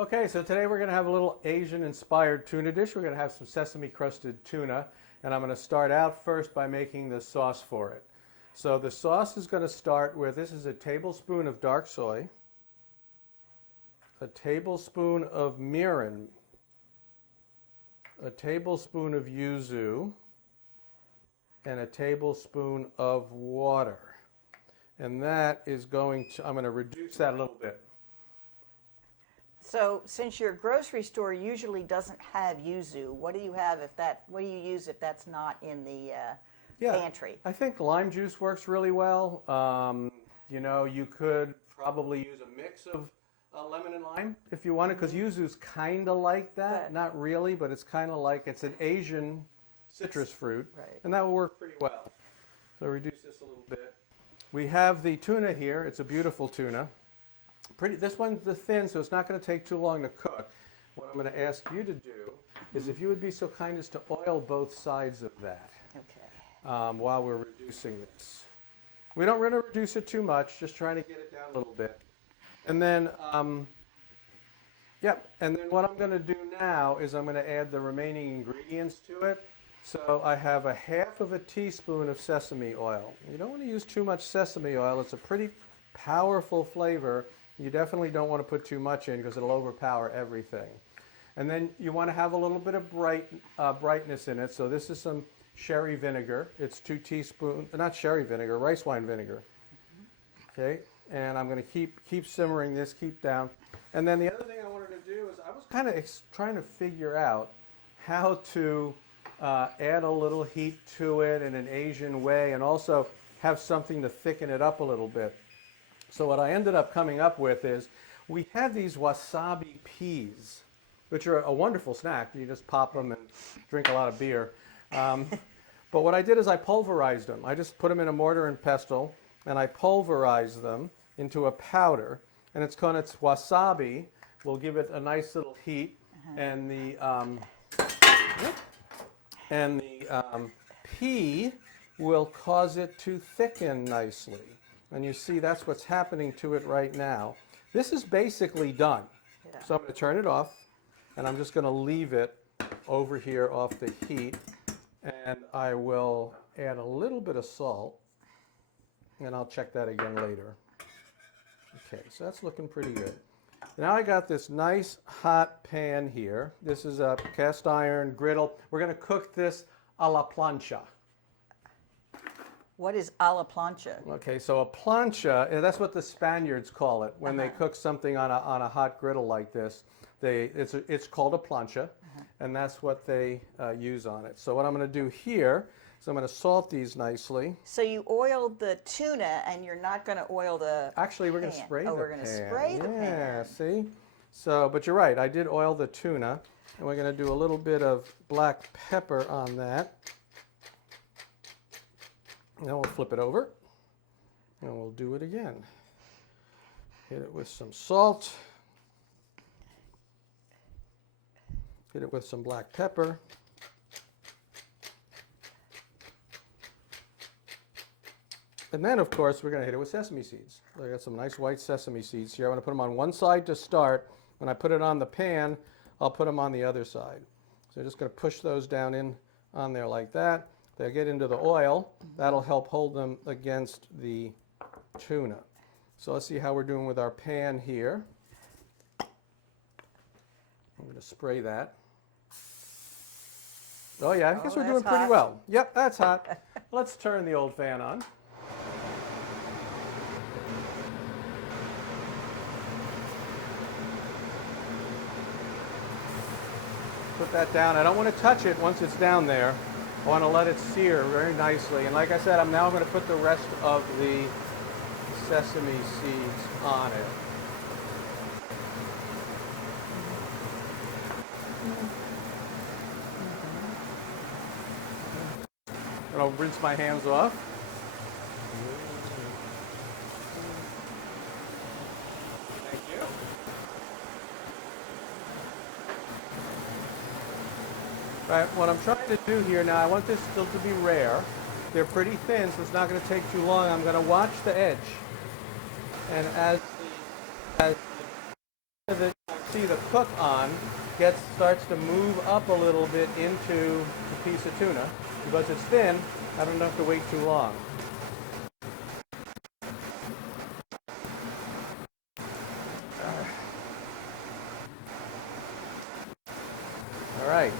Okay, so today we're going to have a little Asian-inspired tuna dish. We're going to have some sesame crusted tuna, and I'm going to start out first by making the sauce for it. So the sauce is going to start with, this is a tablespoon of dark soy, a tablespoon of mirin, a tablespoon of yuzu, and a tablespoon of water. And that is going to, I'm going to reduce that a little bit. So, since your grocery store usually doesn't have yuzu, what do you have if that? What do you use if that's not in the pantry? I think lime juice works really well. You could probably use a mix of lemon and lime if you wanted, because yuzu's kind of like that. Not really, but it's kind of like it's an Asian citrus fruit, and that will work pretty well. So reduce this a little bit. We have the tuna here. It's a beautiful tuna. This one's thin, so it's not going to take too long to cook. What I'm going to ask you to do is if you would be so kind as to oil both sides of that while we're reducing this. We don't want to reduce it too much, just trying to get it down a little bit. And then, and then what I'm going to do now is I'm going to add the remaining ingredients to it. So I have a half of a teaspoon of sesame oil. You don't want to use too much sesame oil. It's a pretty powerful flavor. You definitely don't want to put too much in because it'll overpower everything. And then you want to have a little bit of brightness in it. So this is some sherry vinegar. It's 2 teaspoons, not sherry vinegar, rice wine vinegar. Okay, and I'm going to keep simmering this, keep down. And then the other thing I wanted to do is I was kind of trying to figure out how to add a little heat to it in an Asian way and also have something to thicken it up a little bit. So what I ended up coming up with is we had these wasabi peas, which are a wonderful snack. You just pop them and drink a lot of beer. But what I did is I pulverized them. I just put them in a mortar and pestle, and I pulverized them into a powder. And it's wasabi. Will give it a nice little heat, and the pea will cause it to thicken nicely. And you see that's what's happening to it right now. This is basically done. So I'm going to turn it off, and I'm just going to leave it over here off the heat. And I will add a little bit of salt, and I'll check that again later. Okay, so that's looking pretty good. Now I got this nice hot pan here. This is a cast iron griddle. We're going to cook this a la plancha. What is a la plancha? Okay, so a plancha, that's what the Spaniards call it when they cook something on a hot griddle like this. It's called a plancha, and that's what they use on it. So what I'm going to do here is I'm going to salt these nicely. So you oiled the tuna, and you're not going to oil the Actually, we're going to spray the pan. Oh, we're going to spray the pan. Yeah, see? So, but you're right, I did oil the tuna, and we're going to do a little bit of black pepper on that. Now we'll flip it over, and we'll do it again. Hit it with some salt. Hit it with some black pepper. And then, of course, we're going to hit it with sesame seeds. I got some nice white sesame seeds here. I want to put them on one side to start. When I put it on the pan, I'll put them on the other side. So I'm just going to push those down on there like that. They get into the oil. That'll help hold them against the tuna. So let's see how we're doing with our pan here. I'm going to spray that. Oh yeah, I guess we're doing pretty well. Yep, that's hot. Let's turn the old fan on. Put that down. I don't want to touch it once it's down there. I want to let it sear very nicely. And like I said, I'm now going to put the rest of the sesame seeds on it. And I'll rinse my hands off. Thank you. Right, what I'm trying to do here now, I want this still to be rare. They're pretty thin, so it's not going to take too long. I'm going to watch the edge. And as see to cook on starts to move up a little bit into the piece of tuna. Because it's thin, I don't have to wait too long. All right,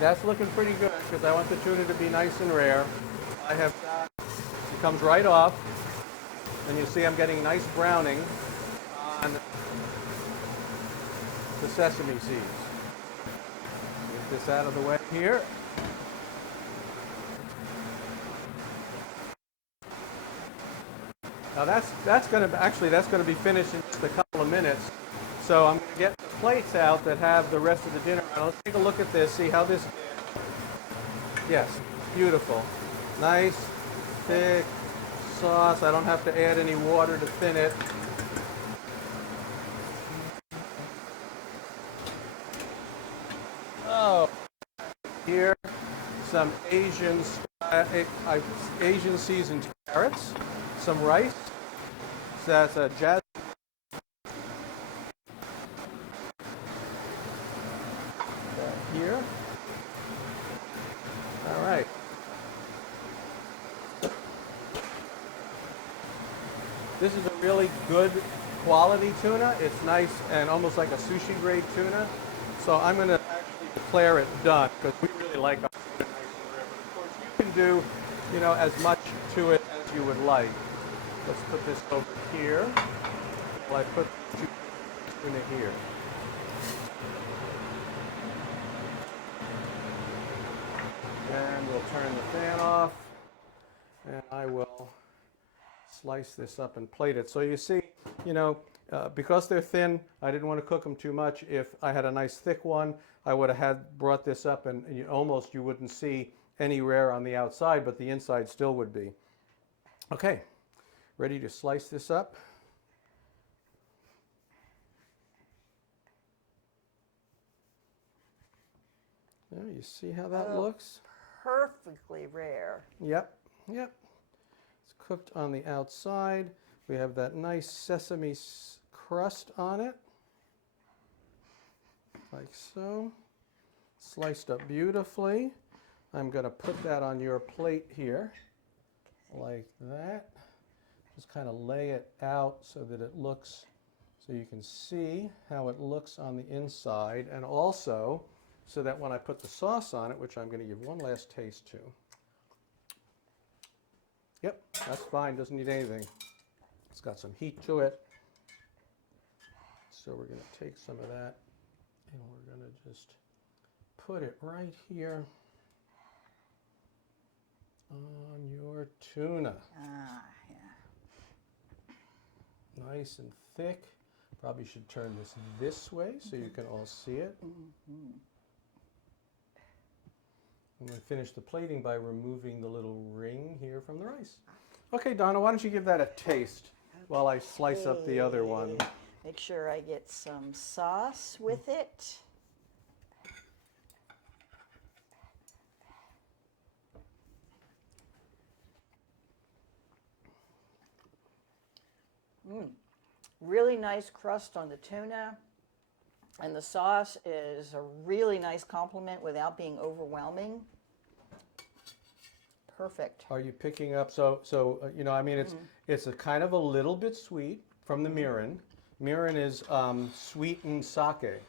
that's looking pretty good because I want the tuna to be nice and rare. I have got, it comes right off, and you see I'm getting nice browning on the sesame seeds. Get this out of the way here. Now that's going to be finished in just a couple of minutes. So I'm going to get the plates out that have the rest of the dinner on. Let's take a look at this, see how this did. Yes, beautiful. Nice, thick sauce. I don't have to add any water to thin it. Oh, here, some Asian seasoned carrots, some rice. So that's a jazz. Here. All right. This is a really good quality tuna. It's nice and almost like a sushi grade tuna. So I'm going to actually declare it done because we really like our tuna nice and rare. But of course you can do, you know, as much to it as you would like. Let's put this over here. Well, I put tuna here. And we'll turn the fan off, and I will slice this up and plate it. So you see, you know, because they're thin, I didn't want to cook them too much. If I had a nice thick one, I would have brought this up, and you wouldn't see any rare on the outside, but the inside still would be. Okay, ready to slice this up. There, you see how that looks? Perfectly rare. Yep, yep. It's cooked on the outside. We have that nice sesame crust on it, like so. Sliced up beautifully. I'm going to put that on your plate here, like that. Just kind of lay it out so that it looks, so you can see how it looks on the inside, and also so that when I put the sauce on it, which I'm going to give one last taste to. Yep, that's fine, doesn't need anything. It's got some heat to it. So we're going to take some of that and we're going to just put it right here on your tuna. Ah, yeah. Nice and thick. Probably should turn this way so you can all see it. Mm-hmm. I'm going to finish the plating by removing the little ring here from the rice. Okay, Donna, why don't you give that a taste while I slice up the other one. Make sure I get some sauce with it. Really nice crust on the tuna. And the sauce is a really nice complement without being overwhelming. Perfect. Are you picking up, you know, I mean, it's a kind of a little bit sweet from the mirin. Mirin is sweetened sake,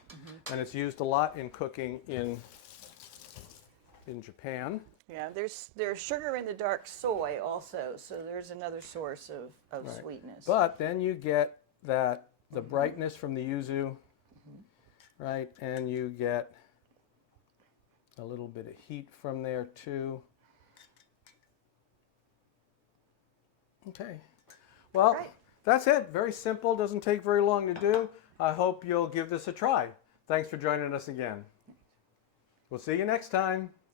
and it's used a lot in cooking in Japan. Yeah, there's sugar in the dark soy also, so there's another source of Right. sweetness. But then you get the brightness from the yuzu, right? And you get a little bit of heat from there too. Okay. Well, Right. That's it. Very simple. Doesn't take very long to do. I hope you'll give this a try. Thanks for joining us again. We'll see you next time.